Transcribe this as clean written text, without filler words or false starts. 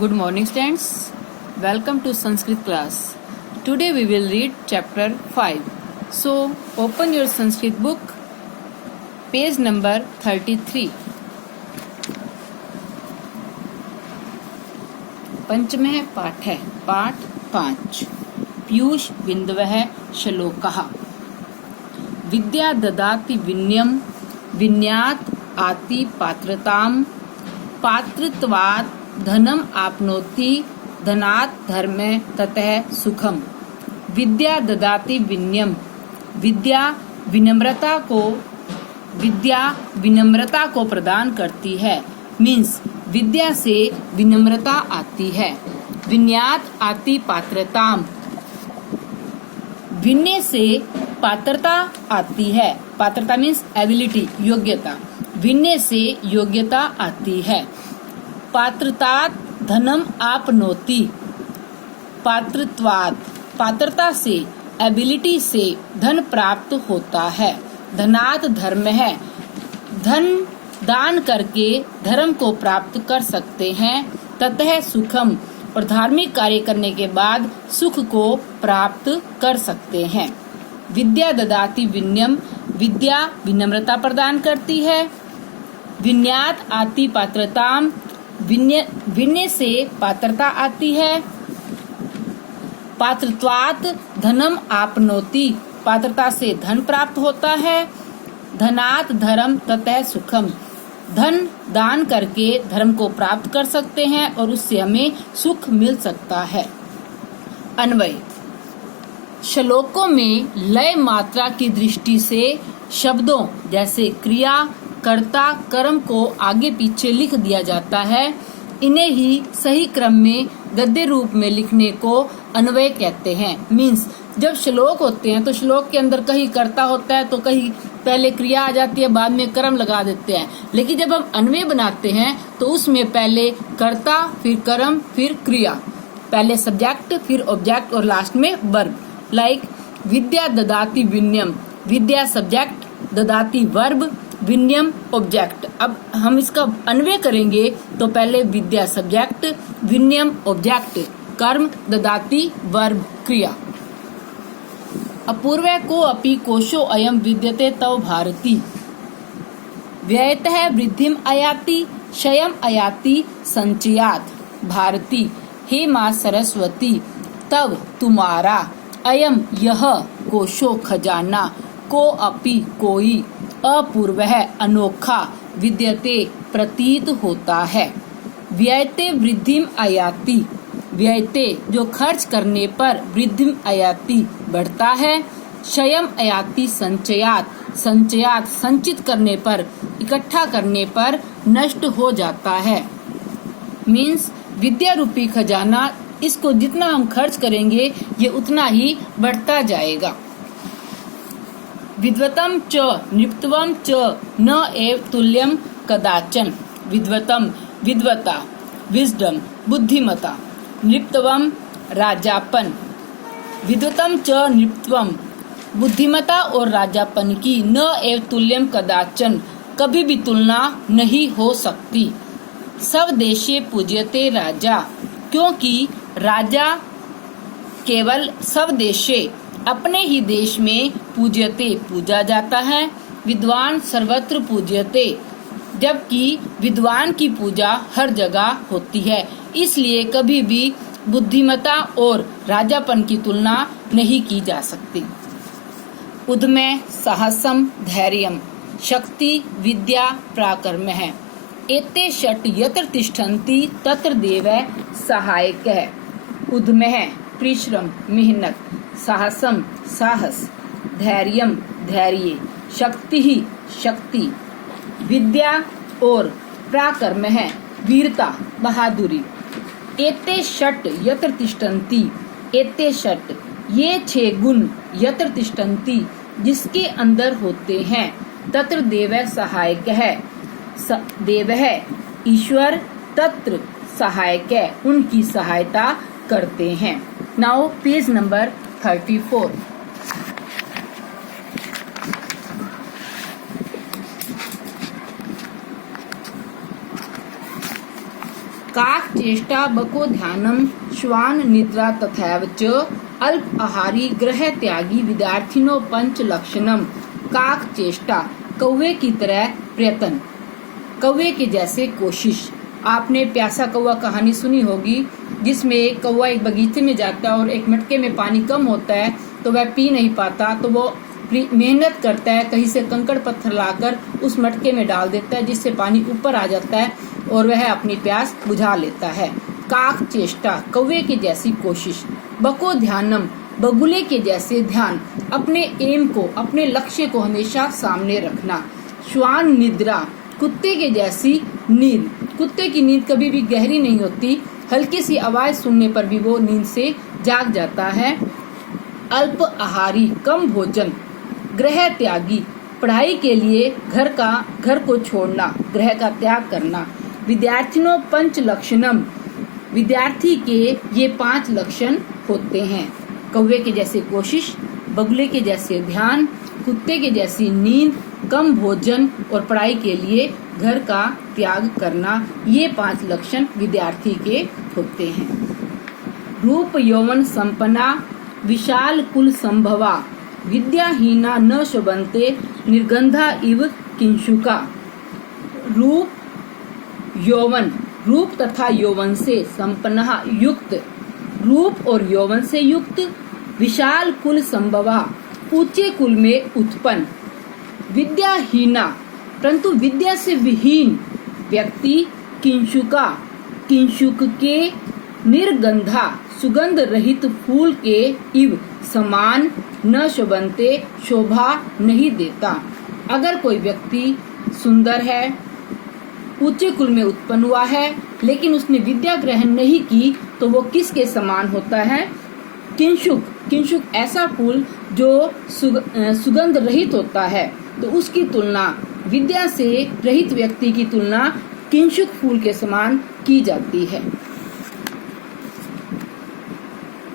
Good morning, students. Welcome to Sanskrit class. Today we will read chapter 5. So, open your Sanskrit book, page number 33. पंचमः पाठ है, पाठ 5. पीयूष बिंदवः श्लोकः. विद्या ददाति विनयम, विनयात् आति पात्रताम, पात्रत्वात् धनम आपनोति, धनात् धर्मे ततः सुखम. विद्या ददाति विनयम. विद्या विनम्रता को प्रदान करती है. मीन्स विद्या से विनम्रता आती है. विनयात् आति पात्रताम. विनय से पात्रता आती है. पात्रता मीन्स एबिलिटी, योग्यता. विनय से योग्यता आती है. पात्रतात् धनम आपनोति. पात्रत्वात्, पात्रता से, एबिलिटी से धन प्राप्त होता है. धनात् धर्म है. धन दान करके धर्म को प्राप्त कर सकते हैं. ततः सुखम, और धार्मिक कार्य करने के बाद सुख को प्राप्त कर सकते हैं. विद्या ददाति विनयम. विद्या विनम्रता प्रदान करती है. विनयात् आति पात्रताम. विनय से पात्रता आती है. पात्रत्वात् धनम आपनोति. पात्रता से धन प्राप्त होता है. धनात् धर्म ततः सुखम. धन दान करके धर्म को प्राप्त कर सकते हैं और उससे हमें सुख मिल सकता है. अन्वय. श्लोकों में लय मात्रा की दृष्टि से शब्दों जैसे क्रिया, कर्ता, कर्म को आगे पीछे लिख दिया जाता है. इन्हें ही सही क्रम में गद्य रूप में लिखने को अन्वय कहते हैं. मीन्स जब श्लोक होते हैं तो श्लोक के अंदर कहीं कर्ता होता है तो कहीं पहले क्रिया आ जाती है, बाद में कर्म लगा देते हैं. लेकिन जब हम अन्वय बनाते हैं तो उसमें पहले कर्ता, फिर कर्म, फिर क्रिया. पहले सब्जेक्ट, फिर ऑब्जेक्ट और लास्ट में वर्ब. लाइक विद्या ददाति विनयम. विद्या सब्जेक्ट, ददाति वर्ब, विनयम ऑब्जेक्ट. अब हम इसका अन्वय करेंगे तो पहले विद्या सब्जेक्ट, विनयम ऑब्जेक्ट, कर्म, ददाति वर्ब, क्रिया. अपूर्व को अपि कोशो अयम विद्यते तव भारती. व्ययतः वृद्धिम आयाति, क्षयम आयाति संचयात्. भारती, हे माँ सरस्वती, तव तुम्हारा, अयम यह, कोशो खजाना, को अपि कोई, अपूर्व अनोखा, विद्यते प्रतीत होता है. व्ययते वृद्धिम आयाति. व्ययते जो खर्च करने पर, वृद्धिम आयाति बढ़ता है. क्षयम आयाति संचयात. संचयात संचित करने पर, इकट्ठा करने पर नष्ट हो जाता है. मीन्स विद्या रूपी खजाना, इसको जितना हम खर्च करेंगे ये उतना ही बढ़ता जाएगा. विद्वतम च नृप्तवम च न एव तुल्यम कदाचन. विद्वतम विद्वता, विजडम बुद्धिमता. नृप्तवम राजापन. विद्वतम च नृप्तवम बुद्धिमता और राजापन की, न एव तुल्यम कदाचन कभी भी तुलना नहीं हो सकती. सब देशे पूज्यते राजा. क्योंकि राजा केवल सब देशे, अपने ही देश में, पूज्यते पूजा जाता है. विद्वान सर्वत्र पूज्यते. जबकि विद्वान की पूजा हर जगह होती है. इसलिए कभी भी बुद्धिमता और राजापन की तुलना नहीं की जा सकती. उद्यमः साहसम धैर्यम. शक्ति, विद्या, पराक्रम है. एते षट् यत्र तिष्ठन्ति तत्र देवः सहायकः. उद्यमः परिश्रम, मेहनत. साहसम साहस. धैर्यम धैर्य. शक्ति ही शक्ति. विद्या और पराक्रम है वीरता, बहादुरी. एते षट् यत्र तिष्ठन्ति. एते षट् ये 6 गुण, यत्र तिष्ठन्ति जिसके अंदर होते हैं, तत्र देवः सहायक है. देवः ईश्वर, तत्र सहायक है उनकी सहायता करते हैं. Now page number 34. काक चेष्टा बको ध्यानम श्वान निद्रा तथैव च अल्प आहारी ग्रह त्यागी विद्यार्थिनो पंच लक्षणम। काक चेष्टा कौवे की तरह प्रयत्न, कौवे के जैसे कोशिश। आपने प्यासा कौवा कहानी सुनी होगी, जिसमें एक कौवा एक बगीचे में जाता है और एक मटके में पानी कम होता है तो वह पी नहीं पाता, तो वो मेहनत करता है, कहीं से कंकड़ पत्थर लाकर उस मटके में डाल देता है, जिससे पानी ऊपर आ जाता है और वह अपनी प्यास बुझा लेता है। काक चेष्टा कौवे की जैसी कोशिश, बको ध्यानम बगुले के जैसे ध्यान, अपने एम को, अपने लक्ष्य को हमेशा सामने रखना। श्वान निद्रा कुत्ते के जैसी नींद, कुत्ते की नींद कभी भी गहरी नहीं होती, हल्की सी आवाज सुनने पर भी वो नींद से जाग जाता है। अल्प आहारी कम भोजन, ग्रह त्यागी पढ़ाई के लिए घर को छोड़ना, ग्रह का त्याग करना। विद्यार्थियों पंच लक्षणम विद्यार्थी के ये 5 लक्षण होते हैं। कौवे के जैसे कोशिश, बगुले के जैसे ध्यान, कुत्ते के जैसी नींद, कम भोजन और पढ़ाई के लिए घर का त्याग करना, ये 5 लक्षण विद्यार्थी के होते हैं। रूप यौवन संपन्ना विशाल कुल संभवा विद्याहीना न शोभन्ते निर्गंधा इव किंशुका। रूप यौवन, रूप तथा यौवन से संपन्न युक्त, रूप और यौवन से युक्त, विशाल कुल संभवा ऊंचे कुल में उत्पन्न, विद्याहीना परंतु विद्या से विहीन व्यक्ति, किंशुका किंशुक के, निर्गंधा सुगंध रहित फूल के, इव समान, न शोभन्ते शोभा नहीं देता। अगर कोई व्यक्ति सुंदर है, ऊंचे कुल में उत्पन्न हुआ है, लेकिन उसने विद्या ग्रहण नहीं की, तो वो किसके समान होता है? किंशुक। किंशुक ऐसा फूल जो सुगंध रहित होता है, तो उसकी तुलना, विद्या से रहित व्यक्ति की तुलना किंशुक फूल के समान की जाती है।